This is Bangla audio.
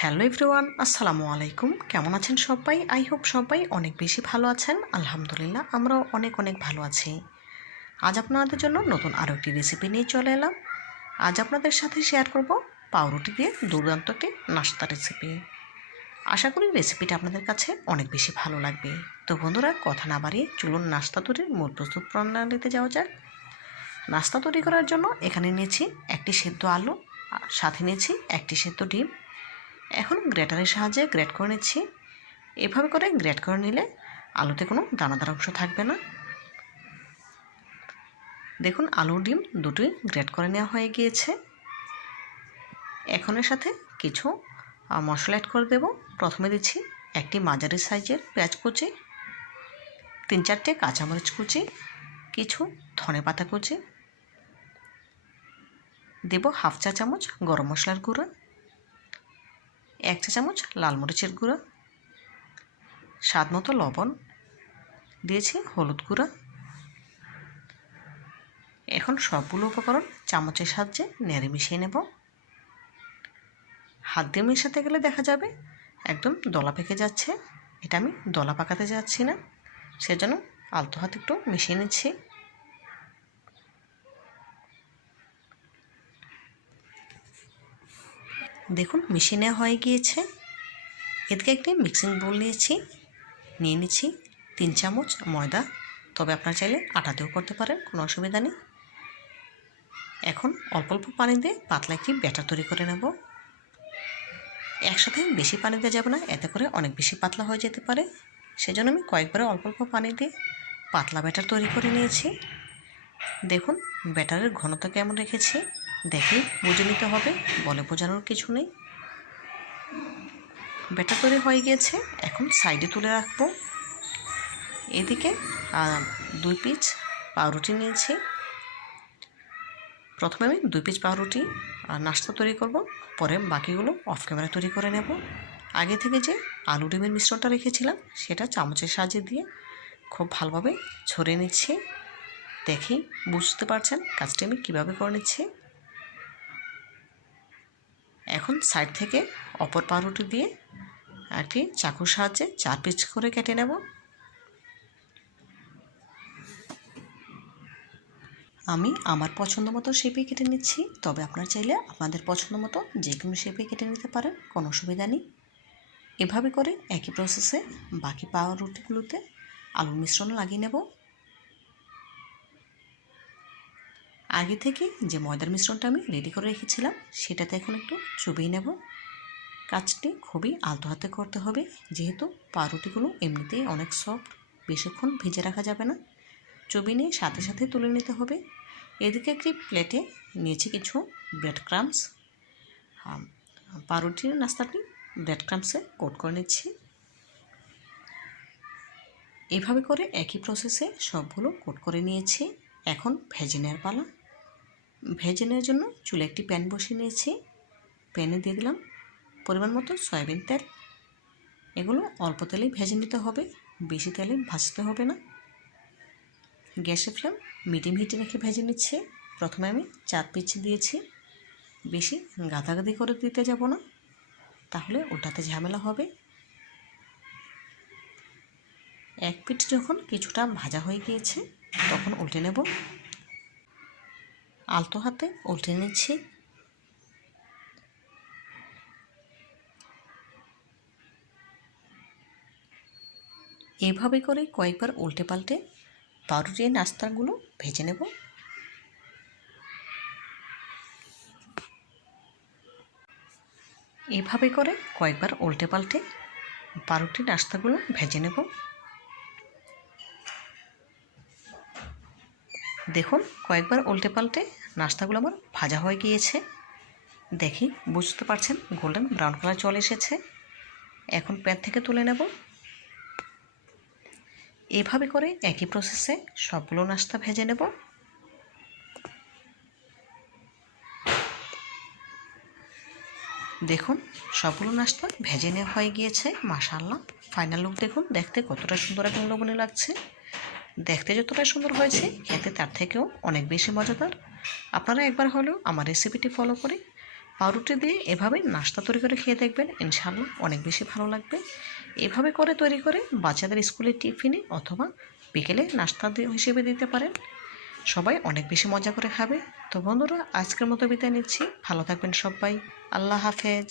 হ্যালো এভরিওয়ান, আসসালামু আলাইকুম। কেমন আছেন সবাই? আই হোপ সবাই অনেক বেশি ভালো আছেন। আলহামদুলিল্লাহ আমরাও অনেক ভালো আছি। আজ আপনাদের জন্য নতুন আরও একটি রেসিপি নিয়ে চলে এলাম। আজ আপনাদের সাথে শেয়ার করব পাউরুটি দিয়ে দুর্দান্ত একটি নাস্তা রেসিপি। আশা করি রেসিপিটা আপনাদের কাছে অনেক বেশি ভালো লাগবে। তো বন্ধুরা, কথা না বাড়িয়ে চলুন নাস্তা তৈরির মূল প্রস্তুত প্রণালীতে যাওয়া যাক। নাস্তা তৈরি করার জন্য এখানে নিয়েছি একটি সেদ্ধ আলু, সাথে নিয়েছি একটি সেদ্ধ ডিম। এখন গ্রেটারের সাহায্যে গ্রেট করে নিচ্ছি। এভাবে করে গ্রেট করে নিলে আলুতে কোনো দানাদার অংশ থাকবে না। দেখুন, আলু ডিম দুটোই গ্রেট করে নেওয়া হয়ে গিয়েছে। এখন এর সাথে কিছু মশলা অ্যাড করে দেব। প্রথমে দিচ্ছি একটি মাঝারি সাইজের পেঁয়াজ কুচি, 3-4টে কাঁচামরিচ কুচি, কিছু ধনেপাতা কুচি, দেব হাফ চা চামচ গরম মশলার গুঁড়া, 1 চা চামচ লাল মরিচের গুঁড়া, স্বাদ মতো লবণ, দিয়েছি হলুদ গুঁড়া। এখন সবগুলো উপকরণ চামচের সাহায্যে নেড়ে মিশিয়ে নেব। হাত দিয়ে মেশাতে গেলে দেখা যাবে একদম দলা পেকে যাচ্ছে। এটা আমি দলা পাকাতে যাচ্ছি না, সেজন্য আলতো হাতে একটু মিশিয়ে নিচ্ছি। দেখুন, মিশিয়ে নেওয়া হয়ে গিয়েছে। এদিকে একটি মিক্সিং বোল নিয়ে নিচ্ছি 3 চামচ ময়দা, তবে আপনারা চাইলে আটা দিয়েও করতে পারেন, কোনো অসুবিধা নেই। এখন অল্প অল্প পানি দিয়ে পাতলা একটি ব্যাটার তৈরি করে নেব। একসাথে বেশি পানি দেওয়া যাবে না, এতে করে অনেক বেশি পাতলা হয়ে যেতে পারে। সেজন্য আমি কয়েকবারে অল্প অল্প পানি দিয়ে পাতলা ব্যাটার তৈরি করে নিয়েছি। দেখুন, ব্যাটারের ঘনত্ব কেমন রেখেছি দেখেই বুঝে নিতে হবে, বলে বোঝানোর কিছু নেই। ব্যাটার তৈরি হয়ে গিয়েছে, এখন সাইডে তুলে রাখবো। এদিকে 2 পিস পাউরুটি নিয়েছি। প্রথমে আমি 2 পিস পাউরুটি নাস্তা তৈরি করব, পরে বাকিগুলো অফ ক্যামেরা তৈরি করে নেব। আগে থেকে যে আলু ডিমের মিশ্রণটা রেখেছিলাম সেটা চামচের সাহায্যে দিয়ে খুব ভালোভাবে ছড়িয়ে নিচ্ছি। দেখেই বুঝতে পারছেন কাজটি আমি কীভাবে করে নিচ্ছি। এখন সাইড থেকে অপর পাউরুটি দিয়ে একটি চাকুর সাহায্যে 4 পিস করে কেটে নেব। আমি আমার পছন্দ মতো শেপে কেটে নিচ্ছি, তবে আপনারা চাইলে আপনাদের পছন্দ মতো যে কোনো শেপে কেটে নিতে পারেন, কোনো অসুবিধা নেই। এভাবে করে একই প্রসেসে বাকি পাউরুটিগুলোতে আলুর মিশ্রণ লাগিয়ে নেব। আগে থেকে যে ময়দার মিশ্রণটা আমি রেডি করে রেখেছিলাম সেটাতে এখন একটু চুবিয়ে নেব। কাজটি খুবই আলতো হাতে করতে হবে, যেহেতু পাউরুটিগুলো এমনিতেই অনেক সফট, বেশিক্ষণ ভিজে রাখা যাবে না। চুবিয়ে নিয়ে সাথে সাথে তুলে নিতে হবে। এদিকে একটি প্লেটে নিয়েছি কিছু ব্রেড ক্রাম্বস। পাউরুটির নাস্তাটি ব্রেড ক্রাম্বসে কোট করে নিচ্ছি। এভাবে করে একই প্রসেসে সবগুলো কোট করে নিয়েছি। এখন ভেজে নেওয়ার পালা। ভেজে নেওয়ার জন্য চুলে একটি প্যান বসিয়ে নিয়েছি। প্যানে দিয়ে দিলাম পরিমাণ মতো সয়াবিন তেল। এগুলো অল্প তেলেই ভেজে নিতে হবে, বেশি তেলে ভাজতে হবে না। গ্যাসের ফ্লেম মিডিয়াম হিটে রেখে ভেজে নিচ্ছি। প্রথমে আমি 4 পিস দিয়েছি, বেশি গাদাগাদি করে দিতে যাব না, তাহলে ওটাতে ঝামেলা হবে। এক পিঠ যখন কিছুটা ভাজা হয়ে গিয়েছে তখন উল্টে নেব। আলতো হাতে উল্টে নিচ্ছি। এভাবে করে কয়েকবার উল্টে পাল্টে পাউরুটির নাস্তাগুলো ভেজে নেব। এভাবে করে কয়েকবার উল্টে পাল্টে পাউরুটির নাস্তাগুলো ভেজে নেব। দেখুন, কয়েকবার উল্টে পাল্টে নাস্তাগুলো আমার ভাজা হয়ে গিয়েছে। দেখি বুঝতে পারছেন গোল্ডেন ব্রাউন কালার চলে এসেছে। এখন প্যান থেকে তুলে নেব। এভাবে করে একই প্রসেসে সবগুলো নাস্তা ভেজে নেব। দেখুন, সবগুলো নাস্তা ভেজে নেওয়া হয়ে গিয়েছে। মাশাআল্লাহ, ফাইনাল লুক দেখুন, দেখতে কতটা সুন্দর এবং লোভনীয় লাগছে। দেখতে যতটা সুন্দর হয়েছে, খেতে তার থেকেও অনেক বেশি মজাদার। আপনারা একবার হলেও আমার রেসিপিটি ফলো করে পাউরুটি দিয়ে এভাবে নাস্তা তৈরি করে খেয়ে দেখবেন, ইনশাআল্লাহ অনেক বেশি ভালো লাগবে। এভাবে করে তৈরি করে বাচ্চাদের স্কুলের টিফিনে অথবা বিকেলে নাস্তা হিসেবে দিতে পারেন। সবাই অনেক বেশি মজা করে খাবে। তো বন্ধুরা, আজকের মতো বিদায় নিচ্ছি। ভালো থাকবেন সবাই। আল্লাহ হাফেজ।